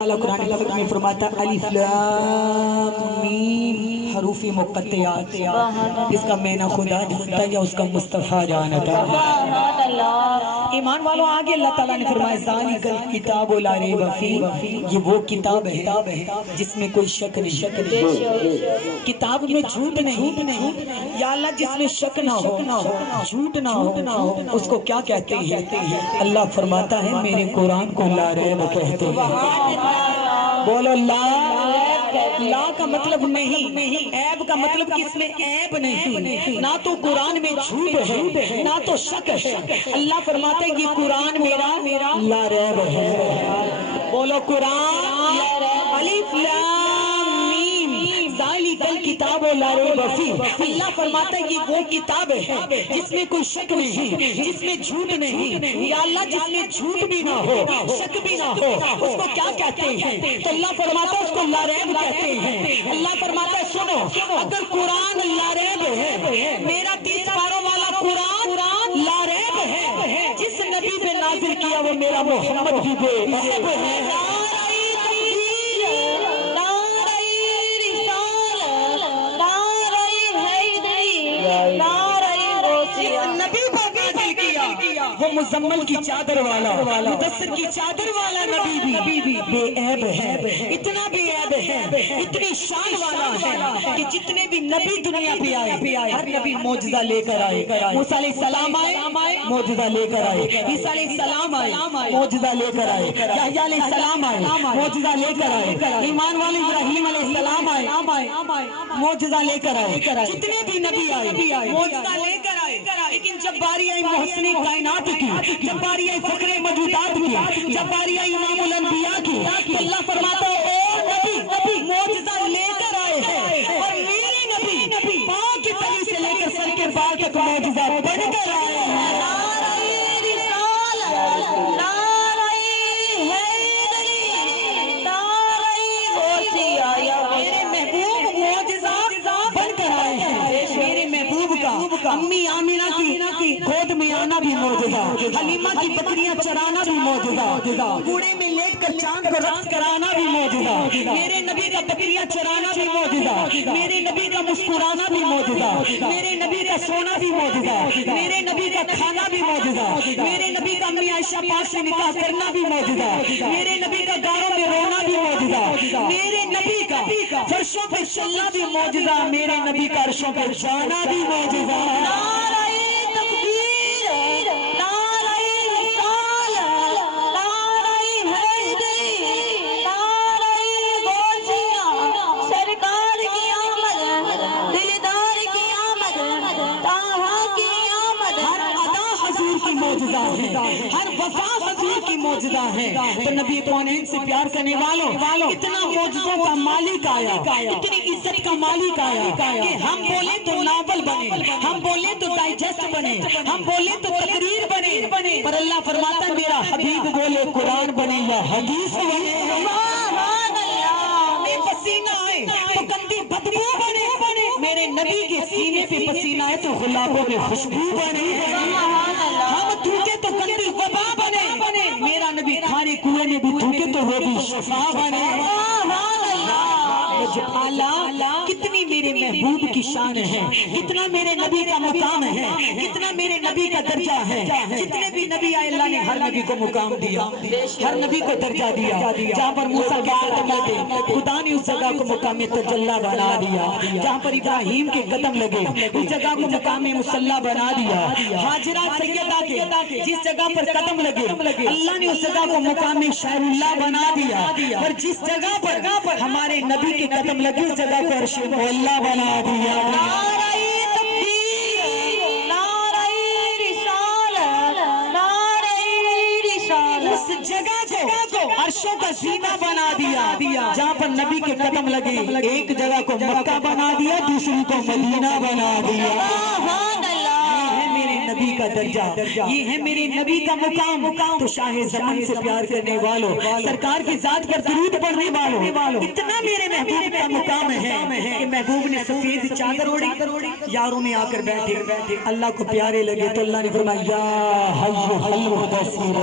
اللہ قرآن پاک میں فرماتا الف لام میم حروف مقطعات، اس کا معنی خدا جانتا یا اس کا مصطفیٰ جانتا؟ ایمان والوں آگے اللہ تعالیٰ نے فرمایا ذالک الکتاب لا ریب فیہ، یہ وہ کتاب ہے جس میں کوئی شک نہیں، کتاب میں جھوٹ نہیں، یا اللہ جس میں شک نہ ہو، جھوٹ نہ ہو، اس کو کیا کہتے ہیں؟ اللہ فرماتا ہے میرے قرآن کو لا ریب کہتے ہیں۔ بولو لا کا مطلب نہیں، عیب کا مطلب کس میں عیب نہیں، نہ تو قرآن میں جھوٹ ہے نہ تو شک ہے۔ اللہ فرماتے ہیں یہ قرآن میرا لا ریب ہے۔ بولو قرآن الف لام میم ذالک الکتاب لا ریب فیہ، اللہ فرماتا ہے یہ وہ کتاب ہے جس میں کوئی شک نہیں، جس میں جھوٹ نہیں، یا اللہ جس میں جھوٹ بھی نہ ہو، شک بھی نہ ہو، اس کو کیا کہتے ہیں؟ تو اللہ فرماتا ہے اس کو لا ریب کہتے ہیں۔ اللہ فرماتا ہے سنو، اگر قرآن لا ریب ہے، میرا 30 پاروں والا قرآن لا ریب ہے، جس نبی پہ نازل کیا وہ میرا محمد بھی بے عیب ہے۔ وہ مزمل کی چادر والا، مدثر کی چادر والا نبی بھی بے عیب ہے، اتنا بے عیب ہے، اتنی شان والا ہے کہ جتنے بھی نبی دنیا پہ آئے ہر نبی معجزہ لے کر آئے۔ موسیٰ علیہ السلام آئے معجزہ لے کر آئے، عیسیٰ علیہ السلام آئے معجزہ لے کر آئے، یحییٰ علیہ السلام آئے معجزہ لے کر آئے، ایمان والے ابراہیم علیہ السلام آئے معجزہ لے کر آئے، جتنے بھی نبی آئے معجزہ لے کر آئے۔ لیکن جب باری آئی محسن کائنات کی، جب باری آئی فخر موجودات کی، جب باری آئی امام الانبیاء کی، تو اللہ فرماتا ہے اے نبی معجزہ لے کر آئے ہیں، اور میرے نبی پاؤں کی تلی سے لے کر سر کے بال تک معجزہ بڑھ کر آئے ہیں۔ امی آمینہ کی گود میں آنا بھی معجزہ، حلیمہ کی بکریاں چرانا بھی معجزہ، کوڑے میں لیٹ کر چاند کو رقص کرانا بھی معجزہ، میرے نبی کا بکریاں چرانا بھی معجزہ، میرے نبی کا مسکرانا بھی معجزہ، میرے نبی کا سونا بھی معجزہ، میرے نبی کا کھانا بھی معجزہ، میرے نبی کا امی عائشہ پاک سے نکاح کرنا بھی معجزہ، میرے نبی کا گاروں میں رونا بھی معجزہ، میرے نبی کا فرشوں پہ چلنا بھی معجزہ، میرے نبی کا عرشوں پہ جانا بھی معجزہ۔ ہر وفا حضور کی معجزہ ہے، تو نبی کونین سے پیار کرنے والوں اتنا معجزوں کا مالک آیا، اتنی عزت کا مالک آیا کہ ہم بولیں تو ناول بنے، ہم بولیں تو ڈائجسٹ بنے، ہم بولیں تو تقریر بنے، پر اللہ فرماتا ہے میرا حبیب بولے قرآن بنے یا حدیث بنے، پسینہ آئے تو گندی بدبو بنے، میرے نبی کے سینے پہ پسینہ آئے تو غلابوں میں خوشبو بنے، ہم تھوکے تو گندی وبا بنے، میرا نبی کھانے کنویں میں بھی تھوکے تو وہ بھی شفا بنے۔ کتنی میرے محبوب کی شان ہے، کتنا میرے نبی کا مقام ہے، کتنا میرے نبی کا درجہ ہے، جتنے بھی نبی آئے اللہ نے ہر نبی کو مقام دیا، ہر نبی کو درجہ دیا، جہاں پر موسیٰ کے قدم لگے خدا نے اس جگہ کو مقام تجلی بنا دیا، جہاں پر ابراہیم کے قدم لگے اس جگہ کو مقام مصلی بنا دیا، حاجرہ سیدہ کے جس جگہ پر قدم لگے اللہ نے اس جگہ کو مقام شہر اللہ بنا دیا، اور جس جگہ پر ہمارے نبی کے قدم لگے اس جگہ کو عرش مولا بنا دیا۔ نعرہ تکبیر، نعرہ رسالت، نعرہ رسالت، اس جگہ کو عرشوں کا زینہ بنا دیا، جہاں پر نبی کے قدم لگے ایک جگہ کو مکہ بنا دیا، دوسری کو مدینہ بنا دیا۔ نبی کا درجہ، یہ ہے میرے نبی کا مقام، تو شاہ زمان سے پیار کرنے والوں، سرکار کی ذات پر درود پڑھنے والوں، اتنا میرے محبوب کا مقام ہے کہ محبوب نے سفید چادر اوڑھی، یاروں میں آ کر بیٹھے، اللہ کو پیارے لگے تو اللہ نے فرمایا یا حی المدثر،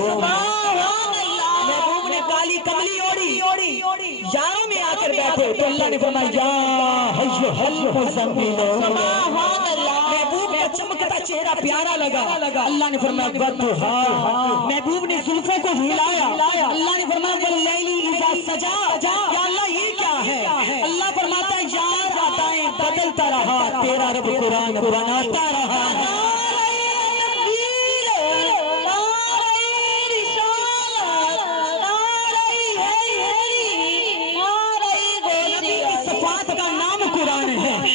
محبوب نے کالی کملی اوڑھی، تھے تو اللہ نے فرمایا یا ایھا المزمل، محبوب کا چمکتا چہرہ پیارا لگا، اللہ نے فرمایا والضحیٰ، محبوب نے زلفوں کو ہلایا، اللہ نے فرمایا واللیل اذا سجا، یا اللہ یہ کیا ہے؟ اللہ فرماتا ہے یار عطائیں بدلتا رہا، تیرا رب قرآن بناتا رہا۔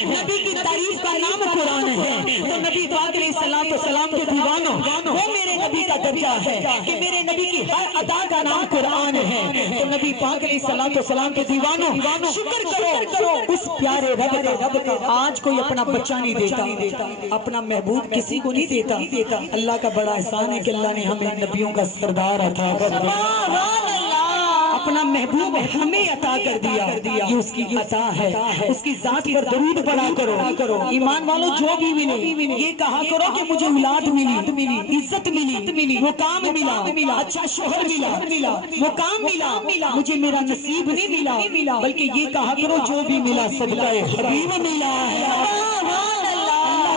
نبی کی تعریف کا نام قرآن ہے، تو نبی پاک علیہ السلام کے دیوانوں، وہ میرے نبی کا درجہ ہے کہ میرے نبی کی ہر ادا کا نام قرآن ہے۔ تو نبی پاک علیہ السلام کے دیوانوں شکر کرو اس پیارے رب کا۔ آج کوئی اپنا بچہ نہیں دیتا، اپنا محبوب کسی کو نہیں دیتا۔ اللہ کا بڑا احسان ہے کہ اللہ نے ہمیں نبیوں کا سردار عطا کر دیا، اپنا محبوب ہمیں عطا کر دیا، یہ اس کی عطا ہے۔ اس کی ذات پر درود پڑھا کرو، ایمان والو جو بھی ملے یہ کہا کرو کہ مجھے اولاد ملی، عزت ملی، مقام ملا، اچھا شوہر ملا، مقام ملا، مجھے میرا نصیب نہیں ملا، بلکہ یہ کہا کرو جو بھی ملا صدقہ حبیب ملا ہے،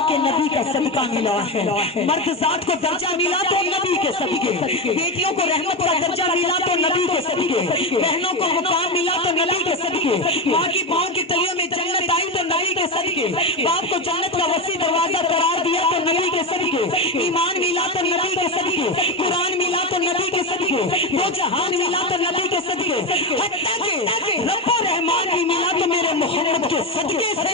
کے نبی کا صدقہ ملا ہے۔ مرد ذات کو درجہ ملا تو نبی کے صدقے، بیٹیوں کو رحمت کا درجہ ملا تو نبی کے صدقے، بہنوں کو مقام ملا تو نبی کے صدقے، ماں کی پاؤں کی تلیوں میں جنت آئی تو نبی کے صدقے، باپ کو جنت کا وسیع دروازہ قرار دیا تو نبی کے صدقے، ایمان ملا تو نبی کے صدقے، قرآن ملا تو نبی کے صدقے، دو جہان ملا تو نبی کے صدقے، حتیٰ کہ رب و رحمان بھی ملا تو میرے محمد کے صدقے سے